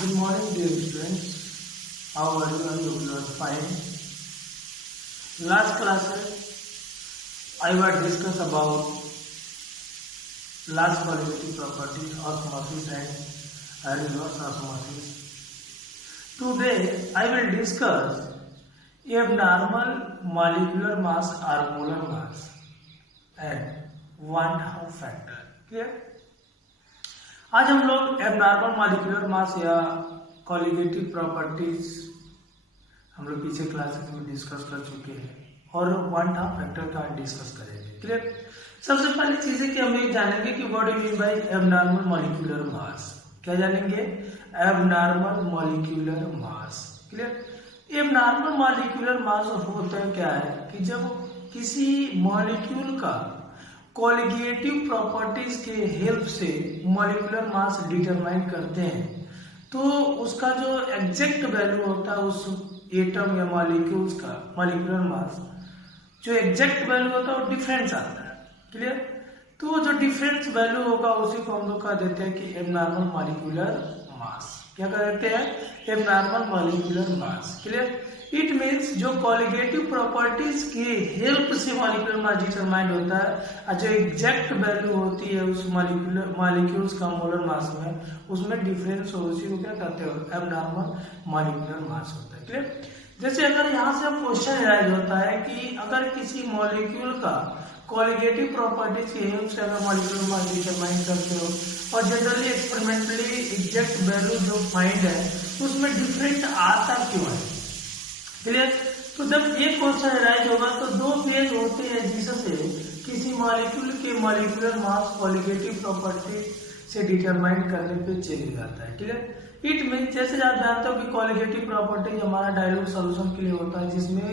Good morning, dear students. How are you? I hope you are fine. Last class I will discuss about large qualitative properties, osmosis and reverse osmosis. Today I will discuss abnormal molecular mass or molar mass and Van Hoff factor. Clear? आज हम लोग abnormal molecular मास या colligative properties हम लोग पीछे classes में discuss कर चुके हैं और वन हाफ फैक्टर का डिस्कस करेंगे। क्लियर? सबसे पहली चीज है कि हम ये जानेंगे कि what do mean by abnormal molecular मास। क्या जानेंगे? एबनॉर्मल मॉलिक्यूलर मास। क्लियर? एबनॉर्मल मॉलिक्यूलर मास होता है क्या है कि जब किसी मॉलिक्यूल का कॉलिगेटिव प्रॉपर्टीज के हेल्प से मॉलिक्यूलर मास डिटरमाइन करते हैं तो उसका जो एग्जैक्ट वैल्यू होता है उस एटम या मॉलिक्यूल्स का मॉलिक्यूलर मास जो एग्जैक्ट वैल्यू होता है वो डिफरेंस आता है। क्लियर? तो जो डिफरेंस वैल्यू होगा उसी को हम लोग कह देते हैं कि एबनॉर्मल मॉलिक्यूलर मास। क्या कह देते हैं? Abnormal molecular mass. Clear? It means जो कॉलिगेटिव प्रॉपर्टीज की हेल्प से मॉलिक्यूलर मास डिटरमाइंड होता है और जो एग्जैक्ट वैल्यू होती है उस मॉलिक्यूल्स का मोलर मास में उसमें डिफरेंस हो उसी को क्या कहते हो? एबनॉर्मल मॉलिक्यूलर मास होता है। क्लियर? जैसे अगर यहाँ से क्वेश्चन राइज होता है कि अगर किसी मॉलिक्यूल का कॉलिगेटिव प्रॉपर्टीज की हेल्प से अगर मॉलिक्यूलर मास डिटरमाइन करते हो और जनरली एक्सपेरिमेंटली एग्जैक्ट वैल्यू जो फाइंड है उसमें डिफरेंट आता क्यों है? क्लियर? तो जब ये क्वेश्चन राइज होगा तो दो फेज होते हैं जिससे किसी मॉलिक्यूल के मॉलिक्यूलर मास कॉलिगेटिव प्रॉपर्टी से डिटरमाइन करने पे चेंज जाता है। क्लियर? इट मीन जैसे आप जानते हो कि कॉलिगेटिव प्रॉपर्टीज हमारा डाइल्यूट सॉल्यूशन के लिए होता है जिसमें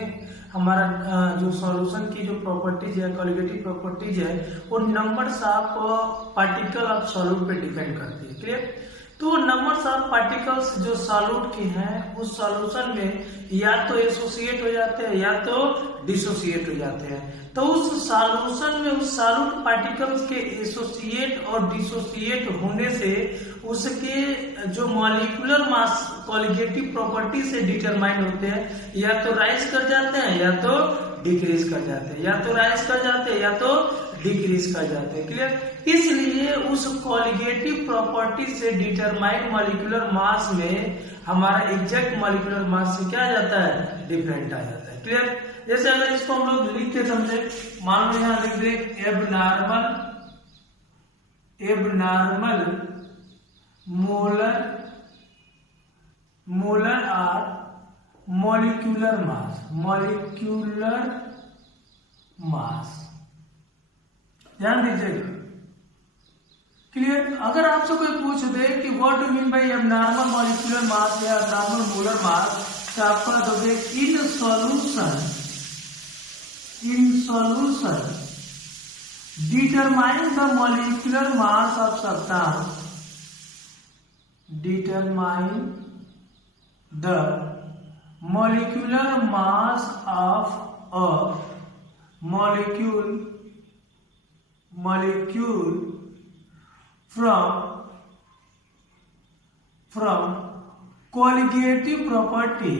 हमारा जो सॉल्यूशन की जो प्रॉपर्टीज है कॉलिगेटिव प्रॉपर्टीज है वो numbers of particle of solute पे डिपेंड करती है। क्लियर? तो नंबर्स ऑफ पार्टिकल्स जो सॉल्यूट के हैं उस सॉल्यूशन में या तो एसोसिएट हो जाते हैं या तो डिसोसिएट हो जाते हैं। तो उस सॉल्यूशन में उस सॉल्यूट पार्टिकल्स के एसोसिएट और डिसोसिएट होने से उसके जो मॉलिक्यूलर मास कॉलिगेटिव प्रॉपर्टी से डिटरमाइन होते हैं या तो राइज कर जाते हैं या तो डिक्रीज कर जाते हैं, या तो राइज कर जाते हैं या तो डिक्रीज कर जाते हैं। क्लियर? इसलिए उस कॉलिगेटिव प्रॉपर्टी से डिटरमाइन मॉलिक्यूलर मास में हमारा एग्जैक्ट मॉलिक्यूलर मास से क्या आ जाता है? डिफरेंट आ जाता है। क्लियर? जैसे अगर इसको हम लोग लिख के समझे, मान लो यहां लिख दे एबनॉर्मल मोलर और मॉलिक्यूलर मास ध्यान दीजिएगा। क्लियर? अगर आपसे कोई पूछ दे कि what do mean by abnormal molecular मास या एबनॉर्मल मोलर मास तो आपका दोगे in solution determine the molecular mass of substance determine the molecular mass of a molecule from colligative property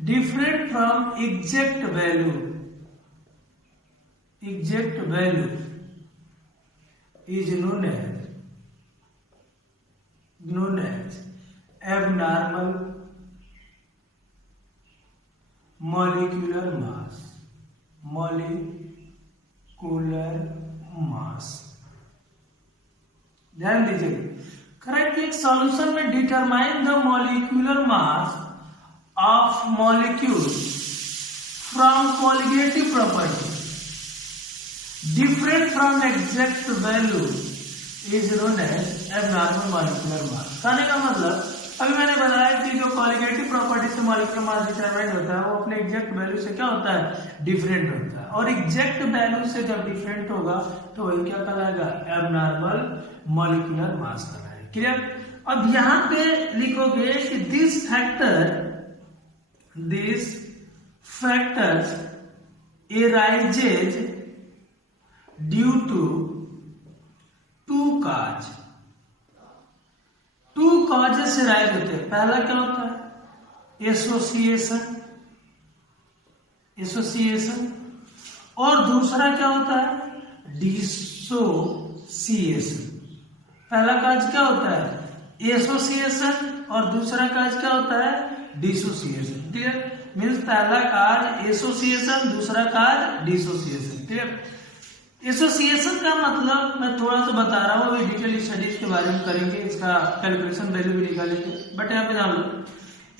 different from exact value is known as abnormal molecular mass। ध्यान दीजिए। Correct? एक solution में determine the molecular mass of molecule from colligative property different from exact value is known as abnormal molecular mass. कहने का मतलब अभी मैंने बताया कि जो कॉलिगेटिव प्रॉपर्टी से मॉलिक्यूलर मास डिटरमाइंड होता है वो अपने एग्जैक्ट वैल्यू से क्या होता है, डिफरेंट होता है, और एग्जैक्ट वैल्यू से जब डिफरेंट होगा तो वही क्या कहलाएगा, एबनॉर्मल मॉलिक्यूलर मास कहलाएगा। क्लियर। अब यहाँ पे लिखोगे कि this factors arises due to two causes से राइज होते हैं। पहला क्या होता है, एसोसिएशन, और दूसरा क्या होता है, डिसोसिएशन। पहला काज क्या होता है, एसोसिएशन, और दूसरा काज क्या होता है, डिसोसिएशन। क्लियर। मीन्स पहला काज एसोसिएशन, दूसरा काज डिसोसिएशन। क्लियर। एसोसिएशन का मतलब मैं थोड़ा सा बता रहा हूँ, अभी डिटेल स्टडीज के बारे में करेंगे, इसका कैलकुलेशन वैल्यू भी निकालेंगे, बट यहाँ पे जान लो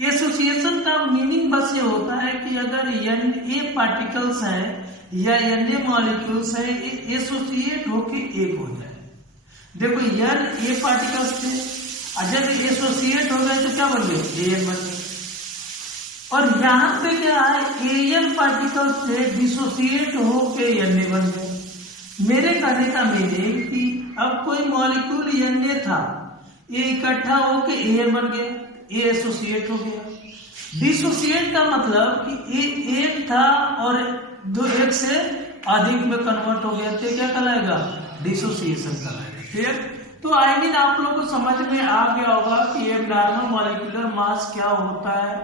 एसोसिएशन का मीनिंग बस ये होता है कि अगर Na पार्टिकल्स हैं या Na मॉलिक्यूल्स हैं, ये एसोसिएट होके एक हो जाए। देखो Na पार्टिकल्स थे, और जब एसोसिएट हो गए तो क्या बन गए, An बन गए। और यहाँ पे क्या है, An पार्टिकल्स थे, डिसोसिएट होके Na बन गए। मेरे कहने का मीनिंग कि अब कोई मॉलिक्यूल Na था, ये इकट्ठा होके An बन गए, ये एसोसिएट हो गया। डिसोसिएट का मतलब कि ये एक था और दो एक से अधिक में कन्वर्ट हो गया, तो क्या कहलाएगा, डिसोसिएशन कहलाएगा। ठीक। तो आई मीन आप लोगों को समझ में आ गया होगा कि एबनॉर्मल मॉलिक्यूलर मास क्या होता है,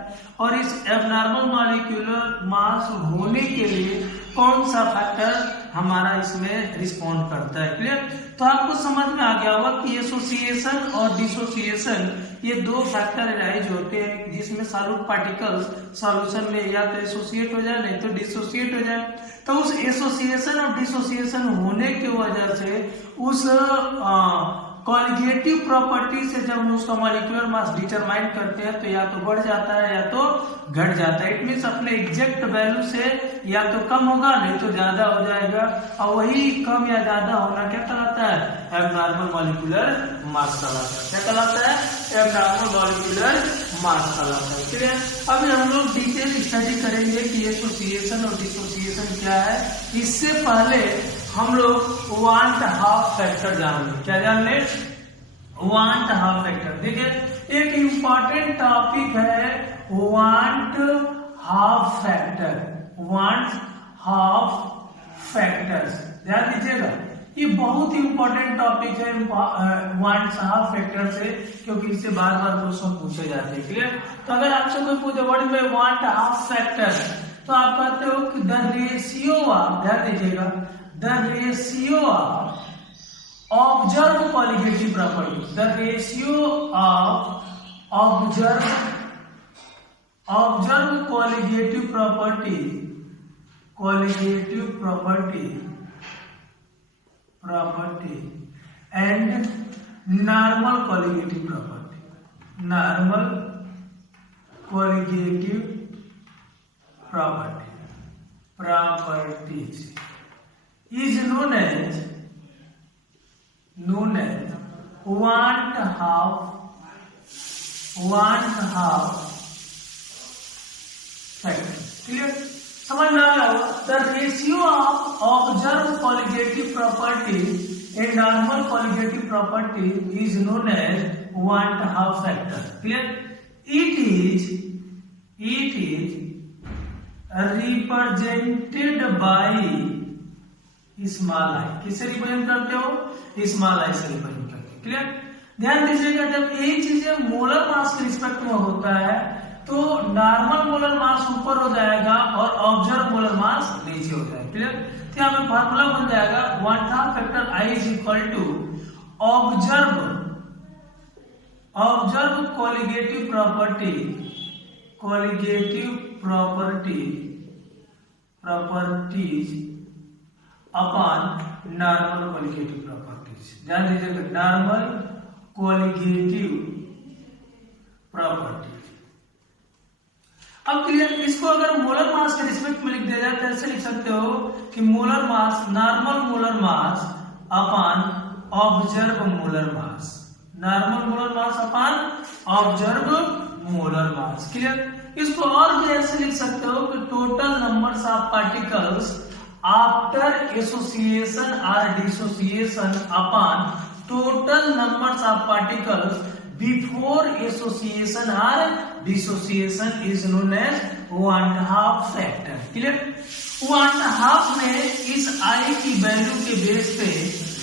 और इस एबनॉर्मल मॉलिक्यूलर मास होने के लिए कौन सा फैक्टर हमारा इसमें रिस्पॉन्ड करता है। क्लियर। तो आपको समझ में आ गया होगा कि एसोसिएशन और डिसोसिएशन ये दो फैक्टर राइज होते हैं, जिसमें सॉल्यूट पार्टिकल्स सॉल्यूशन में या तो एसोसिएट हो जाए नहीं तो डिसोसिएट हो जाए। तो उस एसोसिएशन और डिसोसिएशन होने की वजह से उस कॉलिगेटिव प्रॉपर्टी से जब हम उसका मॉलिक्यूलर मास डिटरमाइन करते हैं तो या तो बढ़ जाता है या तो घट जाता है। इट मीन्स अपने एग्जैक्ट वैल्यू से या तो कम होगा नहीं तो ज्यादा हो जाएगा, और वही कम या ज्यादा होना क्या कहलाता है, एबनॉर्मल मॉलिक्यूलर मास कहलाता है। क्या कहलाता है, एबनॉर्मल मॉलिक्यूलर मास कहलाता है। ठीक है। अभी हम लोग डिटेल स्टडी करेंगे कि एसोसिएशन और डिसोसिएशन क्या है। इससे पहले हम लोग वांट हाफ फैक्टर जान लें। क्या जान लें, वांट हाफ फैक्टर। देखिए एक इंपॉर्टेंट टॉपिक है want Hoff factor, want half factors, ध्यान दीजिएगा, ये बहुत ही इंपॉर्टेंट टॉपिक है वांट हाफ फैक्टर से, क्योंकि इससे बार बार क्वेश्चन पूछे जाते हैं। क्लियर। तो अगर आपसे कोई पूछे what is want Hoff factor, तो आप कहते हो कि द रेशियो ऑफ, ध्यान दीजिएगा, the ratio of observed colligative property, the ratio of observed colligative property and normal colligative properties is known as want half factor। Clear. समझ में आया होगा। The ratio of observe colligative property and normal colligative property is known as van't Hoff factor. Clear. It is represented by small I. किससे represent करते हो, small I से represent करते हो। क्लियर। ध्यान दीजिएगा, जब यही चीजें मोलर मास के रिस्पेक्ट में होता है तो नॉर्मल मोलर मास ऊपर हो जाएगा और ऑब्जर्व मोलर मास नीचे हो जाएगा। क्लियर। तो यहाँ पे फार्मूला बन जाएगा van't Hoff factor I is equal to observe colligative properties upon normal colligative properties. ध्यान दीजिएगा, नॉर्मल कॉलिगेटिव प्रॉपर्टीज। अब क्लियर। इसको अगर मोलर मास के रिस्पेक्ट में लिख दिया जाए तो ऐसे लिख सकते हो कि molar mass, normal molar mass upon observe molar mass, normal molar mass upon observe molar mass. Clear? इसको और भी ऐसे लिख सकते हो कि total numbers of particles after association और dissociation upon total numbers of particles before association और dissociation is known as 1/2 factor. Clear? 1/2 में इस आई की वैल्यू के बेस पे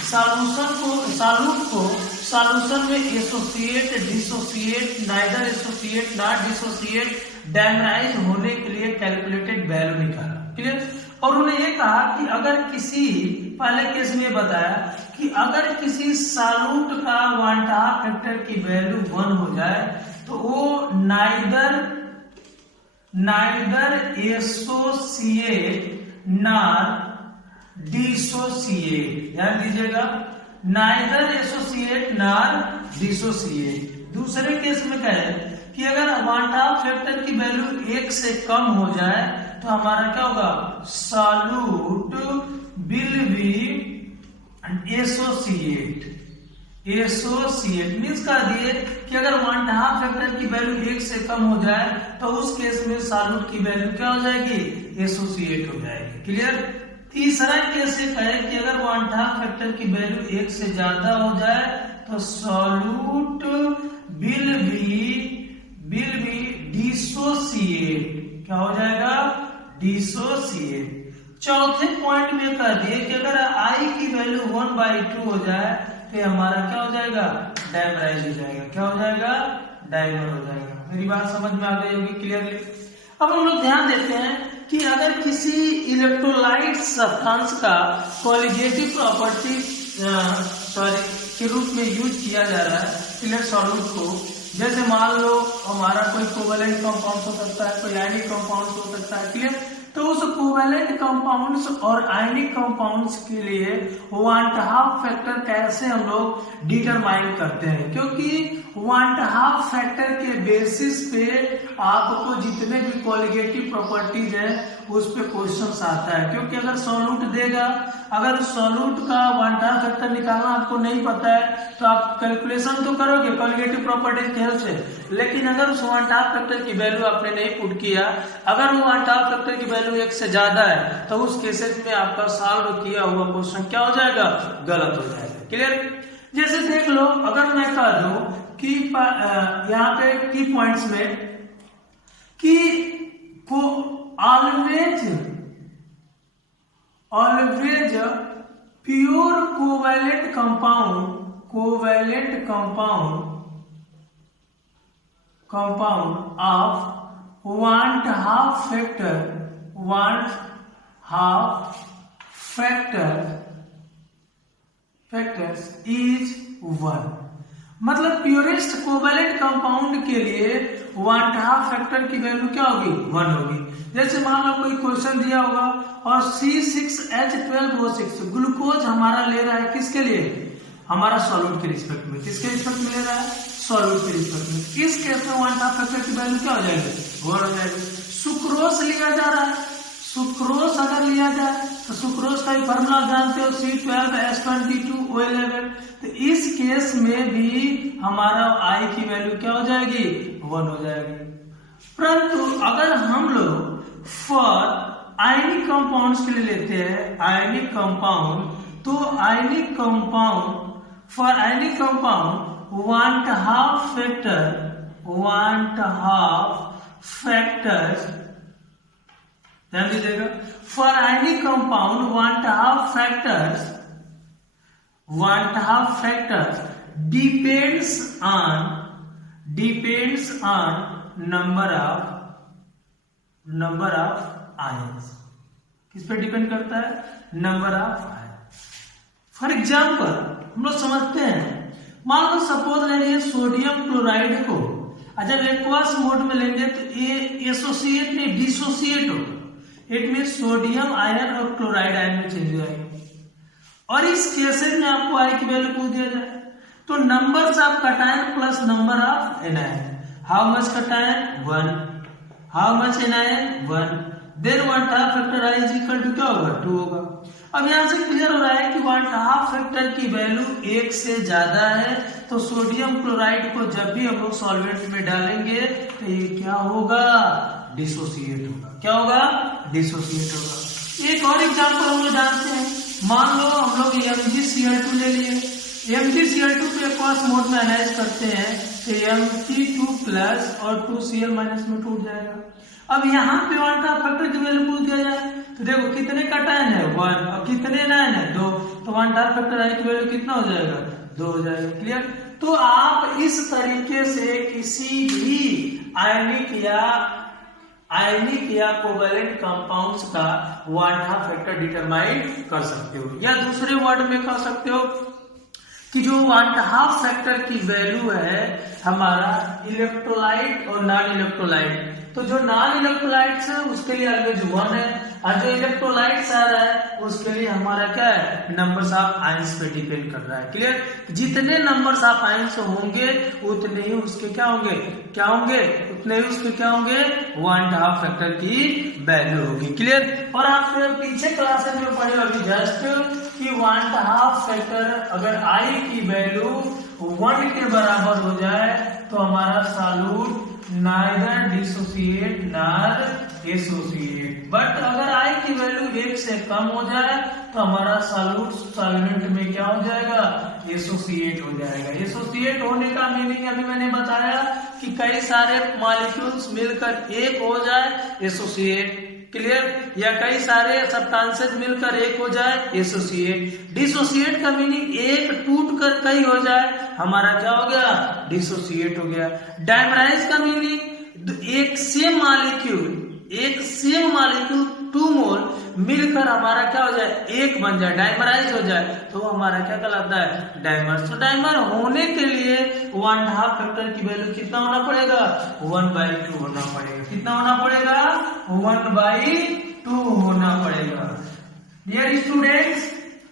सॉल्यूट को सॉल्यूशन में associate, dissociate, neither associate not dissociate, dimerise होने के लिए कैलकुलेटेड वैल्यू निकाला। क्लियर? और उन्होंने ये कहा कि अगर किसी पहले केस में बताया कि अगर किसी सॉल्यूट का 1/2 फैक्टर की वैल्यू 1 हो जाए तो वो नाइदर एसोसिएट नॉर डिसोसिएट। ध्यान दीजिएगा, नाइदर एसोसिएट नॉर डिसोसिएट। दूसरे केस में कहे कि अगर 1/2 फैक्टर की वैल्यू 1 से कम हो जाए तो हमारा क्या होगा, solute will be associate means कर दिए कि अगर 1/2 फैक्टर की वैल्यू 1 से कम हो जाए तो उस केस में सॉल्यूट की वैल्यू क्या हो जाएगी, एसोसिएट हो जाएगी। क्लियर? तीसरा केस ये कहे कि अगर 1/2 फैक्टर की वैल्यू 1 से ज्यादा हो जाए तो सॉल्यूट विल बी डिसोसिएट। क्या हो जाएगा, डिसोसिएट। चौथे पॉइंट में कह दिए कि अगर आई की वैल्यू 1/2 हो जाए तो हमारा क्या हो जाएगा, डायमराइज हो जाएगा। क्या हो जाएगा, डायमर हो जाएगा। मेरी बात समझ में आ गई होगी क्लियरली। अब हम लोग ध्यान देते हैं कि अगर किसी इलेक्ट्रोलाइट सब्सटेंस का कॉलिगेटिव प्रॉपर्टी के रूप में यूज किया जा रहा है क्लियर सॉल्यूट को, जैसे मान लो हमारा कोई कोवेलेंट कंपाउंड हो सकता है, कोई आयनिक कंपाउंड हो सकता है। क्लियर? तो उस कोवेलेंट कंपाउंड्स और आयनिक कंपाउंड्स के लिए 1/2 फैक्टर कैसे हम लोग डिटरमाइन करते हैं, क्योंकि 1/2 फैक्टर के बेसिस पे आपको जितने भी कॉलिगेटिव प्रॉपर्टीज है उस पे क्वेश्चन आता है। क्योंकि अगर सॉल्यूट देगा, अगर सॉल्यूट का 1/2 फैक्टर निकालना आपको नहीं पता है तो आप कैलकुलेशन तो करोगे कॉलिगेटिव प्रॉपर्टीज की हेल्प से, लेकिन अगर उस 1/2 फैक्टर की वैल्यू आपने नहीं पुट किया, अगर वो 1/2 फैक्टर की वैल्यू 1 से ज्यादा है तो उस केसेस में आपका सॉल्व किया हुआ क्वेश्चन क्या हो जाएगा, गलत हो जाएगा। क्लियर? जैसे देख लो, अगर मैं कह दूं कि यहाँ पे की पॉइंट्स में कि को always pure covalent compound of 1/2 factors is 1। मतलब प्योरेस्ट कोवेलेंट कंपाउंड के लिए 1/2 फैक्टर की वैल्यू क्या होगी, 1 होगी। जैसे मान लो कोई क्वेश्चन दिया होगा और C6H12O6 ग्लूकोज हमारा ले रहा है, किसके लिए, हमारा सॉल्यूट के रिस्पेक्ट में। किसके रिस्पेक्ट में ले रहा है, सॉल्यूट के रिस्पेक्ट में। इस केस में 1/2 फैक्टर की वैल्यू क्या हो जाएगी, 1 हो जाएगी। सुक्रोज लिया जा रहा है, सुक्रोज अगर लिया जाए तो सुक्रोज का फार्मूला जानते हो, C12H22O11। तो इस केस में भी हमारा आई की वैल्यू क्या हो जाएगी, 1 हो जाएगी। परंतु अगर हम लोग फॉर आयनिक कंपाउंड्स के लिए लेते हैं आयनिक कंपाउंड, तो ionic compound for ionic compound 1/2 factors, ध्यान दीजिएगा, for ionic compound 1/2 factors depends on number of ions. किस पे डिपेंड करता है, number of ions. For example हम लोग समझते हैं, मान लो सपोज ले लीजिए सोडियम क्लोराइड को जब एक्वस मोड में लेंगे तो ये एसोसिएट नहीं डिसोसिएट होगा। इट मीन सोडियम आयन और क्लोराइड आयन में चेंज हो जाएगी। और इस केसेस में आपको आई की वैल्यू पूछ दिया जाए तो numbers of cation plus number of anion, how much cation 1, how much anion 1, then 1/2 factor I is equal to क्या होगा, 2 होगा। अब यहाँ से क्लियर हो रहा है कि 1.5 फैक्टर की वैल्यू 1 से ज्यादा है, तो सोडियम क्लोराइड को जब भी हम लोग सॉल्वेंट में डालेंगे तो ये क्या होगा, डिसोसिएट होगा। क्या होगा, डिसोसिएट होगा। एक और एग्जाम्पल हम लोग जानते हैं, मान लो हम लोग MgCl2 ले लिए, MgCl2 को एक्वस मोड में एनालाइज करते हैं तो Mg2 प्लस और 2Cl माइनस में टूट जाएगा। अब यहाँ पे 1.5 फैक्टर की वैल्यू पूछ दिया जाए तो देखो कितने का टाइम है 1 और कितने नाइन है 2, तो 1.5 फैक्टर आई की वैल्यू कितना हो जाएगा, 2 हो जाएगा। क्लियर। तो आप इस तरीके से किसी भी आयनिक या कोवैलेंट कंपाउंड्स का 1.5 फैक्टर डिटरमाइन कर सकते हो, या दूसरे वर्ड में कह सकते हो कि जो 1.5 फैक्टर की वैल्यू है हमारा इलेक्ट्रोलाइट और नॉन इलेक्ट्रोलाइट, तो जो नॉन इलेक्ट्रोलाइट्स है उसके लिए ऑलवेज 1 है, और जो इलेक्ट्रोलाइट्स आ रहा है उसके लिए हमारा क्या है, नंबर्स ऑफ आयंस पे डिपेंड कर रहा है। क्लियर। जितने नंबर्स ऑफ आयंस होंगे उतने ही उसके क्या होंगे, उतने ही उसके क्या होंगे, 1.5 फैक्टर की वैल्यू होगी। क्लियर। और आप पीछे क्लासेस में पढ़े होगी जस्ट कि 1.5 फैक्टर अगर आई की वैल्यू 1 के बराबर हो जाए तो हमारा solute neither dissociate nor associate, but अगर आई की वैल्यू 1 से कम हो जाए तो हमारा सॉल्यूट सॉल्वेंट में क्या हो जाएगा, एसोसिएट हो जाएगा। एसोसिएट होने का मीनिंग अभी मैंने बताया कि कई सारे मॉलिक्यूल्स मिलकर एक हो जाए, एसोसिएट। क्लियर। या कई सारे सब्सटेंसेस मिलकर एक हो जाए, एसोसिएट। डिसोसिएट का मीनिंग एक टूट कर कई हो जाए, हमारा क्या हो गया, डिसोसिएट हो गया। डायमराइज का मीनिंग एक सेम मॉलिक्यूल 2 मोल मिलकर हमारा क्या हो जाए, एक बन जाए, डायमराइज हो जाए, तो हमारा क्या कहलाता है, डायमर। तो डायमर होने के लिए 1.5 फैक्टर की वैल्यू कितना होना पड़ेगा, 1/2 होना पड़ेगा। कितना होना पड़ेगा, 1/2 होना पड़ेगा। डियर स्टूडेंट्स,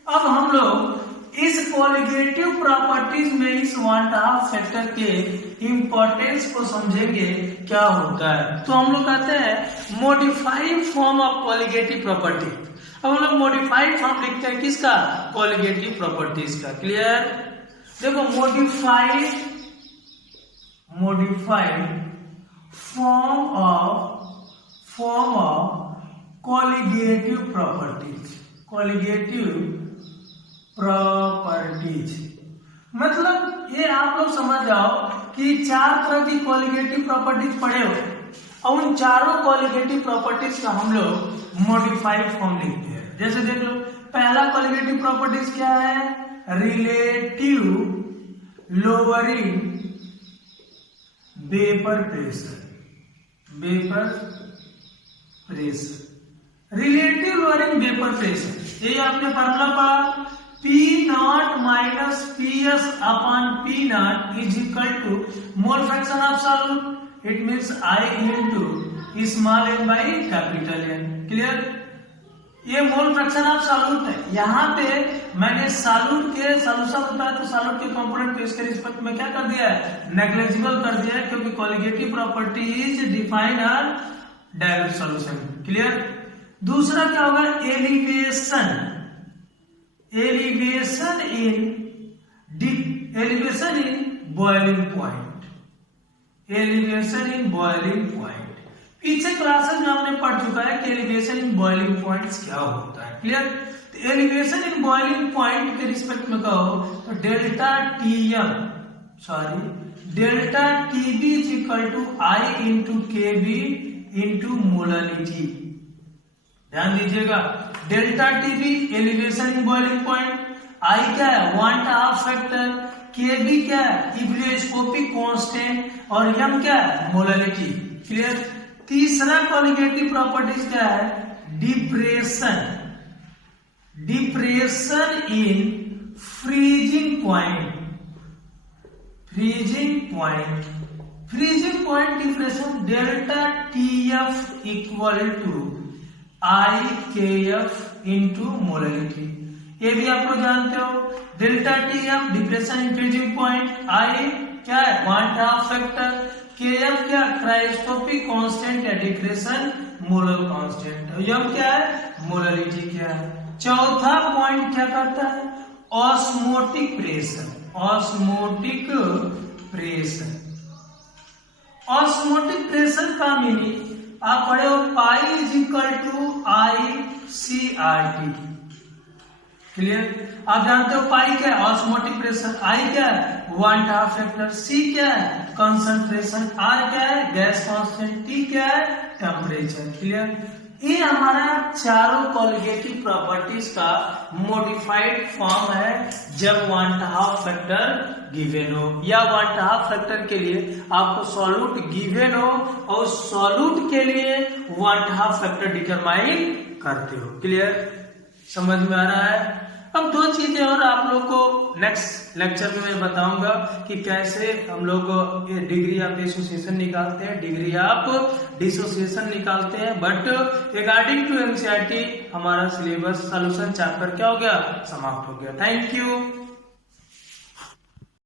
अब हम लोग इस कॉलिगेटिव प्रॉपर्टीज में इस 1.5 फैक्टर के इंपॉर्टेंस को समझेंगे क्या होता है। तो हम लोग कहते हैं modified form of colligative property. अब हम लोग मॉडिफाइड फॉर्म लिखते हैं किसका, कॉलिगेटिव प्रॉपर्टीज का। क्लियर। देखो modified form of colligative properties मतलब ये आप लोग समझ जाओ कि 4 तरह की कॉलिगेटिव प्रॉपर्टीज पढ़े हो, और उन चारों कॉलिगेटिव प्रॉपर्टीज का हम लोग मॉडिफाइड फॉर्म लिखते हैं। जैसे देख लो, पहला कॉलिगेटिव प्रॉपर्टीज क्या है, relative lowering vapour pressure. Relative lowering vapour pressure, ये आपने फॉर्मूला पढ़ा, P0 minus PS upon P0 is equal to mole fraction of solute, it means I into small n by capital N। Clear. ये mole fraction of solute है। यहाँ पे मैंने solute के solution होता है तो सॉल्यूट के कंपोनेंट को इसके रिस्पेक्ट में क्या कर दिया है, नेग्लिजिबल कर दिया है, क्योंकि colligative property is define as dilute solution. Clear. दूसरा क्या होगा, एलिवेशन in boiling point। पीछे क्लासेस में हमने पढ़ चुका है कि एलिवेशन इन बॉइलिंग पॉइंट्स क्या होता है। क्लियर। तो एलिवेशन इन बॉइलिंग पॉइंट के रिस्पेक्ट में कहो तो delta TB is equal to I into KB into molality. ध्यान दीजिएगा, delta TB elevation in boiling point, I क्या है, 1.5 फैक्टर, KB क्या है, इब्लियोस्कोपिक कांस्टेंट, और M क्या है, मोलालिटी। क्लियर। तीसरा कॉलिगेटिव प्रॉपर्टीज क्या है, depression in freezing point depression, delta TF equal to IKF into molality. ये भी आप लोग जानते हो, delta TF depression in freezing point, I क्या है, 1.5 फैक्टर, KF क्या, क्रायोस्कोपिक कांस्टेंट या डिक्रेशन मोलर कांस्टेंट, M क्या है, मोलालिटी क्या है। चौथा पॉइंट क्या करता है, osmotic pressure. Osmotic pressure, osmotic pressure का मीनिंग आप पढ़े हो, pi is equal to I C R T. Clear, आप जानते हो पाई क्या है, ऑस्मोटिक प्रेशर, आई क्या है, 1/2 फैक्टर, सी क्या है, कंसंट्रेशन, आर क्या है, गैस कांस्टेंट, टी क्या है, टेम्परेचर। क्लियर, ये हमारा चारों कॉलिगेटिव प्रॉपर्टीज का मॉडिफाइड फॉर्म है जब 1/2 फैक्टर गिवन हो, या 1/2 फैक्टर के लिए आपको सॉल्यूट गिवन हो और सॉल्यूट के लिए 1/2 फैक्टर डिटरमाइन करते हो। क्लियर, समझ में आ रहा है। अब दो चीजें और आप लोग को नेक्स्ट लेक्चर में मैं बताऊंगा कि कैसे हम लोग डिग्री ऑफ एसोसिएशन निकालते हैं, डिग्री ऑफ डिसोसिएशन निकालते हैं। बट रिगार्डिंग टू एनसीईआरटी हमारा सिलेबस सॉल्यूशन चैप्टर क्या हो गया, समाप्त हो गया। Thank you.